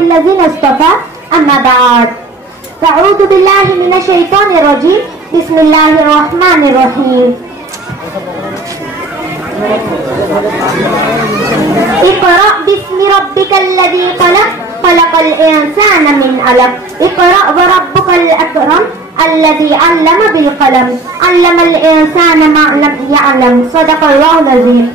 الذين اصطفى أما بعد فأعوذ بالله من الشيطان الرجيم بسم الله الرحمن الرحيم اقرأ باسم ربك الذي خلق خلق الإنسان من علق اقرأ وربك الأكرم الذي علم بالقلم علم الإنسان ما لم يعلم صدق الله العظيم.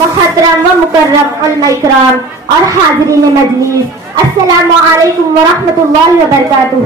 محترم و مکرم علماء اکرام اور حاضرین مجلس، السلام علیکم ورحمۃ اللہ وبرکاتہ.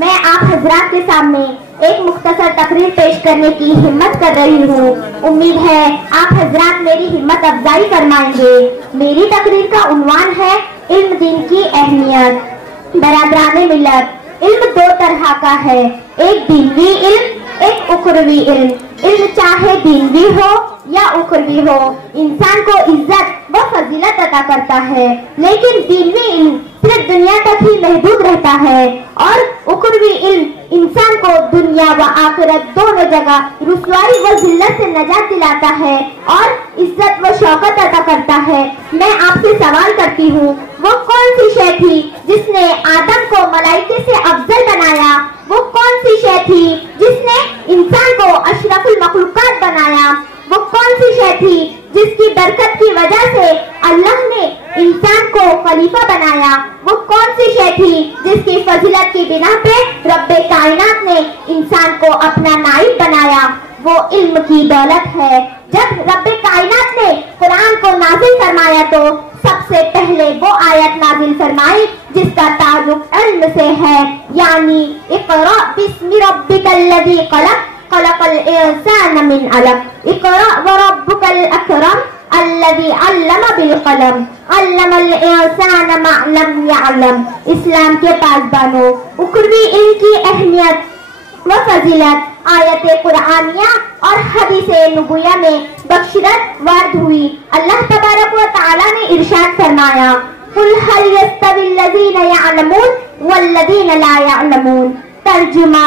میں آپ حضرات کے سامنے ایک مختصر تقریر پیش کرنے کی ہمت کر رہی ہوں. امید ہے آپ حضرات میری ہمت افزائی فرمائیں گے. میری تقریر کا عنوان ہے علم دین کی اہمیت. برادران ملت، علم دو طرح کا ہے، ایک دینوی علم، ایک اخروی علم. علم چاہے دینوی ہو یا اخروی ہو انسان کو عزت و فضیلت عطا کرتا ہے، لیکن دینوی علم صرف دنیا تک ہی محدود رہتا ہے اور اخروی علم انسان کو دنیا و آخرت دونوں جگہ رسوائی و ذلت سے نجات دلاتا ہے اور عزت و شوکت عطا کرتا ہے. میں آپ سے سوال کرتی ہوں، وہ کون سی شے تھی جس نے آدم کو ملائکے سے افضل بنایا؟ وہ کون سی شے تھی جس نے انسان کو اشرف المخلوقات بنایا؟ وہ کون سی شے تھی جس کی برکت کی وجہ سے اللہ نے انسان کو خلیفہ بنایا؟ وہ کون سی شے تھی جس کی فضیلت کی بنا پہ رب کائنات نے انسان کو اپنا نائب بنایا؟ وہ علم کی دولت ہے. جب رب کائنات نے قرآن کو نازل فرمایا تو سب سے پہلے وہ آیت نازل فرمائی جس کا تعلق علم سے ہے، یعنی اقرأ باسم ربک الذی خلق خلق الانسان من علق اقرأ وربک الاکرم الذی علم بالقلم علم الانسان ما لم یعلم. اسلام کے پاسبانوں، اخروی علم کی اہمیت و فضیلت آیت قرآنیہ اور حدیث نبویہ میں بشرت وارد ہوئی. اللہ تبارک و تعالی نے ارشاد فرمایا، قل هل يستوي الذين يعلمون والذين لا يعلمون. ترجمہ،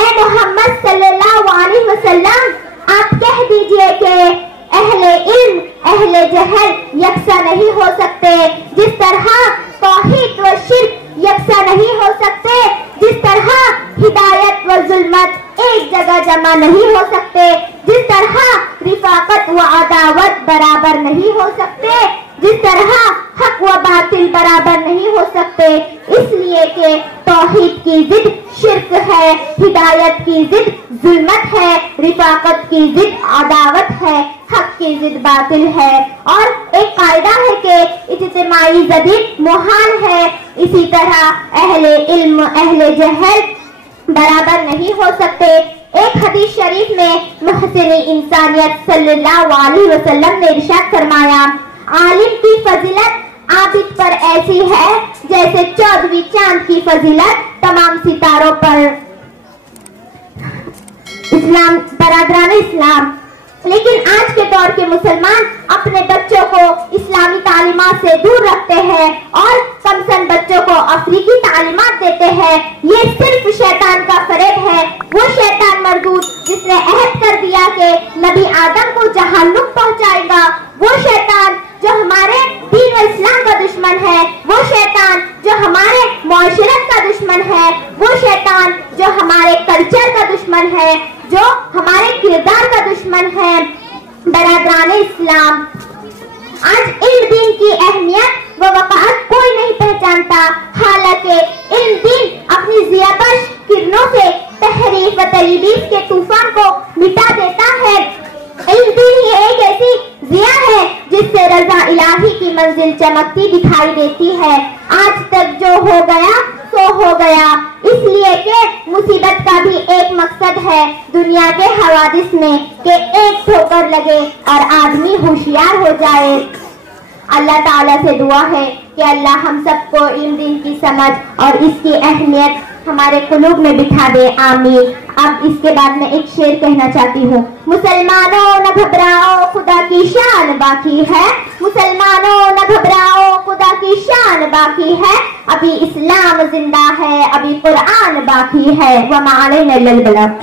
اے محمد صلی اللہ علیہ وسلم آپ کہہ دیجئے کہ اہل علم اہل جہل یکساں نہیں ہو سکتے، جس طرح توحید و شرک یکساں نہیں ہو سکتے، جس طرح ہدایت و ظلمت ایک جگہ جمع نہیں ہو سکتے، جس طرح رفاقت و عداوت برابر نہیں ہو سکتے، جس طرح حق و باطل برابر نہیں ہو سکتے. اس لیے کہ توحید کی ضد شرک ہے، ہدایت کی ضد ظلمت ہے، رفاقت کی ضد عداوت ہے، حق کی ضد باطل ہے. اور ایک قاعدہ ہے کہ اجتماعی ضد محال ہے. اسی طرح اہل علم اہل جہل برابر نہیں ہو سکتے. ایک حدیث شریف میں محسن انسانیت صلی اللہ علیہ وسلم نے ارشاد فرمایا، عالم کی فضیلت عابد پر ایسی ہے جیسے 14ویں چاند کی فضیلت تمام ستاروں پر. اسلام، برادران اسلام، لیکن آج کے دور کے مسلمان اپنے بچوں کو اسلامی تعلیمات سے دور رکھتے ہیں اور کمسن بچوں کو افریقی تعلیمات دیتے ہیں. یہ صرف شیطان کا فریب ہے. وہ شیطان مردود جس نے عہد کر دیا کہ نبی آدم کو جہنم پہنچائے گا، وہ شیطان جو ہمارے دین و اسلام کا دشمن ہے، وہ شیطان جو ہمارے معاشرت کا دشمن ہے، وہ شیطان جو ہمارے کلچر کا دشمن ہے، جو ہمارے کردار کا دشمن ہے. برادران اسلام، آج علم دین کی اہمیت و وقاحت کوئی نہیں پہچانتا، حالانکہ علم دین اپنی ضیابش کرنوں سے تحریف و تلبیس کے طوفان کو مٹا دیتا ہے. علم دین ہی ایک ایسی ضیا ہے جس سے رضا الہی کی منزل چمکتی دکھائی دیتی ہے. آج تک جو ہو گیا سو ہو گیا، اس لیے کہ مصیبت کا بھی ایک مقصد ہے دنیا کے حوادث میں کہ ایک ٹھوکر لگے اور آدمی ہوشیار ہو جائے. اللہ تعالیٰ سے دعا ہے کہ اللہ ہم سب کو علم دین کی سمجھ اور اس کی اہمیت ہمارے قلوب میں بٹھا دے، آمین. اب اس کے بعد میں ایک شعر کہنا چاہتی ہوں. مسلمانوں نہ گھبراؤ خدا کی شان باقی ہے، مسلمانوں نہ گھبراؤ خدا کی شان باقی ہے، ابھی اسلام زندہ ہے، ابھی قرآن باقی ہے۔ وما علینا الا البلاغ۔